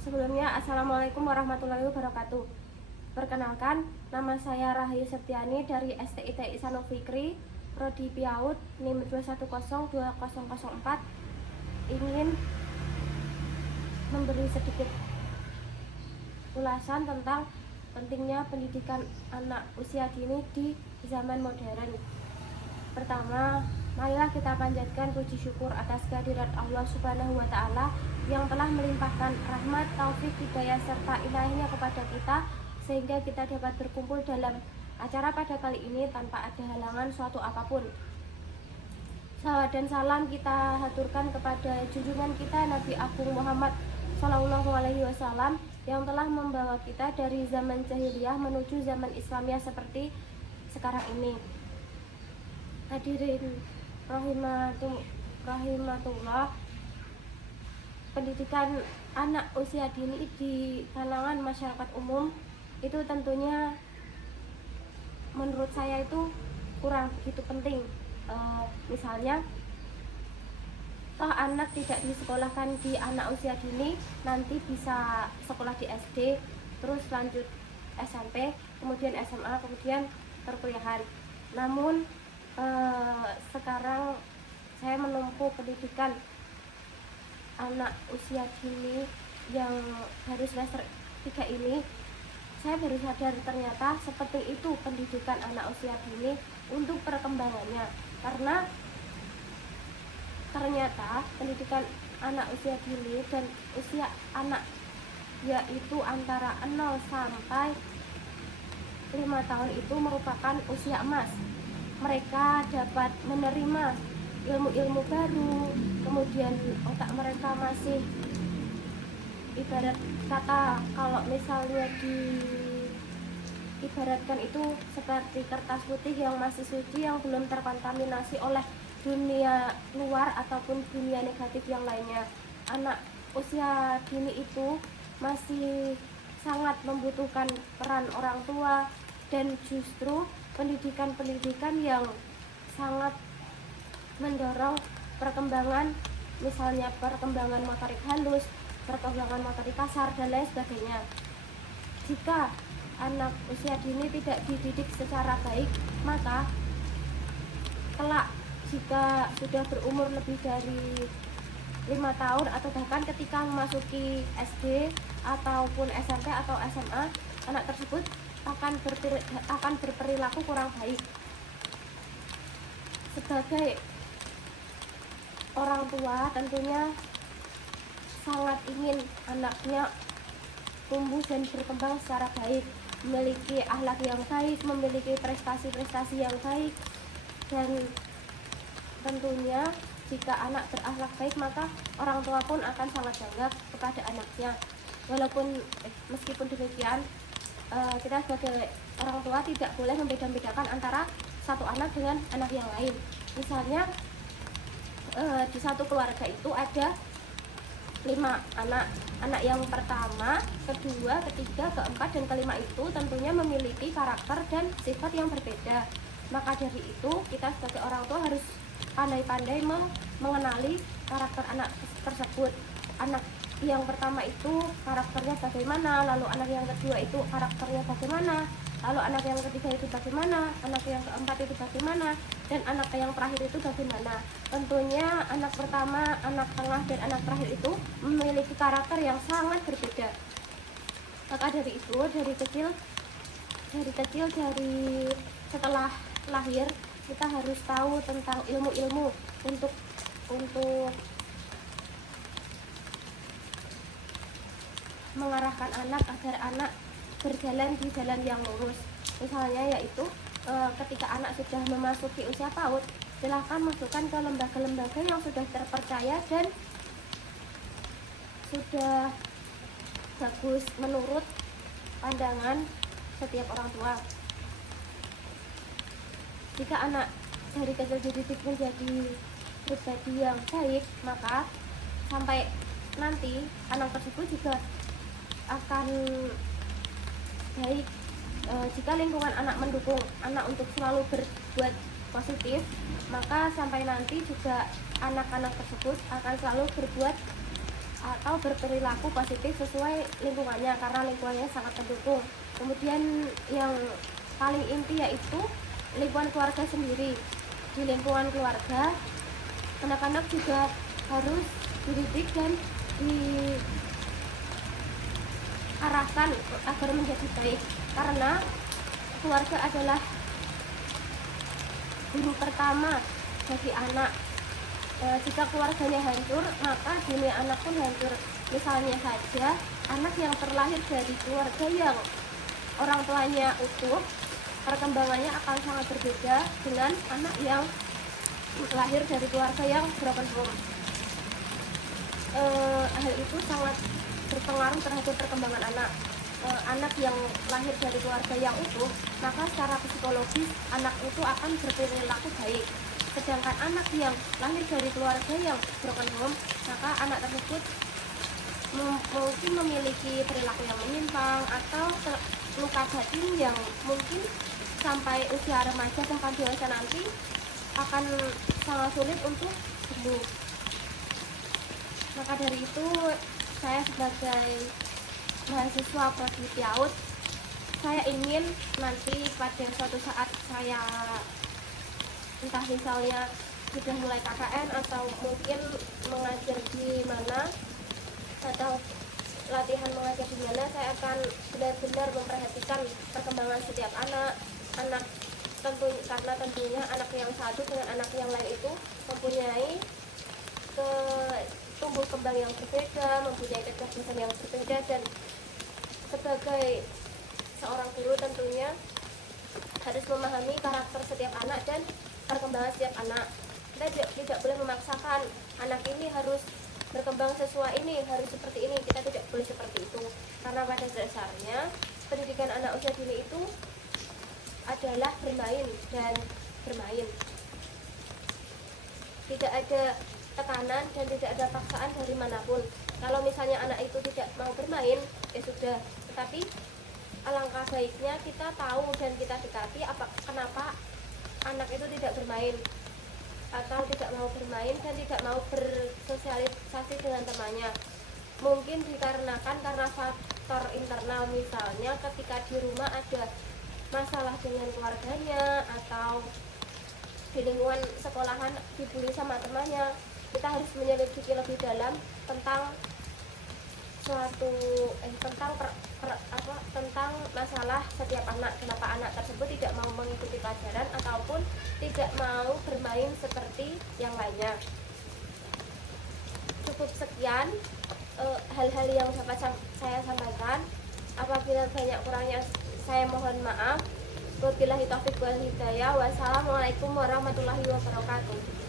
Sebelumnya, Assalamualaikum warahmatullahi wabarakatuh. Perkenalkan, nama saya Rahayu Septiani dari STIT Ihsanul Fikri, Prodi PIAUD, NIM 2102004. Ingin memberi sedikit ulasan tentang pentingnya pendidikan anak usia dini di zaman modern. Pertama, marilah kita panjatkan puji syukur atas kehadirat Allah Subhanahu wa Ta'ala yang telah melimpahkan rahmat, taufik, hidayah serta ilahiyah kepada kita sehingga kita dapat berkumpul dalam acara pada kali ini tanpa ada halangan suatu apapun. Salawat dan salam kita haturkan kepada junjungan kita Nabi Agung Muhammad SAW yang telah membawa kita dari zaman jahiliyah menuju zaman Islamiyah seperti sekarang ini. Hadirin rahimatullah, pendidikan anak usia dini di kalangan masyarakat umum itu tentunya menurut saya itu kurang begitu penting. Misalnya toh anak tidak disekolahkan di anak usia dini, nanti bisa sekolah di SD, terus lanjut SMP, kemudian SMA, kemudian perkuliahan. Namun sekarang saya menempuh pendidikan anak usia dini yang baru semester 3 ini, saya baru sadar ternyata seperti itu pendidikan anak usia dini untuk perkembangannya. Karena ternyata pendidikan anak usia dini dan usia anak yaitu antara 0 sampai 5 tahun itu merupakan usia emas. Mereka dapat menerima ilmu-ilmu baru, kemudian otak mereka masih ibarat kata kalau misalnya ibaratkan itu seperti kertas putih yang masih suci, yang belum terkontaminasi oleh dunia luar ataupun dunia negatif yang lainnya. Anak usia dini itu masih sangat membutuhkan peran orang tua dan justru pendidikan yang sangat mendorong perkembangan, misalnya perkembangan motorik halus, perkembangan motorik kasar, dan lain sebagainya. Jika anak usia dini tidak dididik secara baik, maka kelak jika sudah berumur lebih dari 5 tahun atau bahkan ketika memasuki SD ataupun SMP atau SMA, anak tersebut akan berperilaku kurang baik. Sebagai orang tua tentunya sangat ingin anaknya tumbuh dan berkembang secara baik, memiliki akhlak yang baik, memiliki prestasi-prestasi yang baik, dan tentunya jika anak berakhlak baik maka orang tua pun akan sangat bangga kepada anaknya. Meskipun demikian, kita sebagai orang tua tidak boleh membeda-bedakan antara satu anak dengan anak yang lain. Misalnya di satu keluarga itu ada 5 anak. Anak yang pertama, kedua, ketiga, keempat, dan kelima itu tentunya memiliki karakter dan sifat yang berbeda. Maka dari itu kita sebagai orang tua harus pandai-pandai mengenali karakter anak tersebut. Anak yang pertama itu karakternya bagaimana, lalu anak yang kedua itu karakternya bagaimana, lalu anak yang ketiga itu bagaimana, anak yang keempat itu bagaimana, dan anak yang terakhir itu bagaimana. Tentunya anak pertama, anak tengah, dan anak terakhir itu memiliki karakter yang sangat berbeda. Maka dari itu, dari setelah lahir kita harus tahu tentang ilmu-ilmu untuk mengarahkan anak agar anak berjalan di jalan yang lurus. Misalnya yaitu ketika anak sudah memasuki usia PAUD, silahkan masukkan ke lembaga-lembaga yang sudah terpercaya dan sudah bagus menurut pandangan setiap orang tua. Jika anak dari kecil dididik menjadi pribadi yang baik, maka sampai nanti anak tersebut juga akan baik. Jika lingkungan anak mendukung anak untuk selalu berbuat positif, maka sampai nanti juga anak-anak tersebut akan selalu berbuat atau berperilaku positif sesuai lingkungannya karena lingkungannya sangat mendukung. Kemudian yang paling inti yaitu lingkungan keluarga sendiri. Di lingkungan keluarga, anak-anak juga harus dididik dan diarahkan agar menjadi baik, karena keluarga adalah guru pertama bagi anak. Jika keluarganya hancur, maka dunia anak pun hancur. Misalnya saja, anak yang terlahir dari keluarga yang orang tuanya utuh, perkembangannya akan sangat berbeda dengan anak yang lahir dari keluarga yang broken home. Hal itu sangat berpengaruh terhadap perkembangan anak. Anak yang lahir dari keluarga yang utuh, maka secara psikologis anak itu akan berperilaku baik. Sedangkan anak yang lahir dari keluarga yang broken home, maka anak tersebut mungkin memiliki perilaku yang menyimpang atau luka batin yang mungkin sampai usia remaja bahkan dewasa nanti akan sangat sulit untuk sembuh. Maka dari itu, saya sebagai mahasiswa prodi PIAUD, saya ingin nanti pada suatu saat saya entah misalnya sudah mulai KKN atau mungkin mengajar di mana atau latihan mengajar di mana, saya akan benar-benar memperhatikan perkembangan setiap anak karena tentunya anak yang satu dengan anak yang lain itu mempunyai tumbuh kembang yang berbeda, mempunyai kecerdasan yang berbeda, dan sebagai seorang guru tentunya harus memahami karakter setiap anak dan perkembangan setiap anak. Kita tidak boleh memaksakan anak ini harus berkembang sesuai ini, harus seperti ini. Kita tidak boleh seperti itu, karena pada dasarnya pendidikan anak usia dini itu adalah bermain dan bermain. Tidak ada tekanan dan tidak ada paksaan dari manapun. Kalau misalnya anak itu tidak mau bermain, ya sudah. Tetapi alangkah baiknya kita tahu dan kita dekati kenapa anak itu tidak bermain atau tidak mau bermain dan tidak mau bersosialisasi dengan temannya. Mungkin dikarenakan karena faktor internal, misalnya ketika di rumah ada masalah dengan keluarganya atau di lingkungan sekolahan dibully sama temannya. Kita harus menyelidiki lebih dalam tentang tentang masalah setiap anak, kenapa anak tersebut tidak mau mengikuti pelajaran ataupun tidak mau bermain seperti yang lainnya. Cukup sekian hal-hal yang dapat saya sampaikan. Apabila banyak kurangnya, saya mohon maaf. Wabillahi taufiq wal hidayah. Wassalamualaikum warahmatullahi wabarakatuh.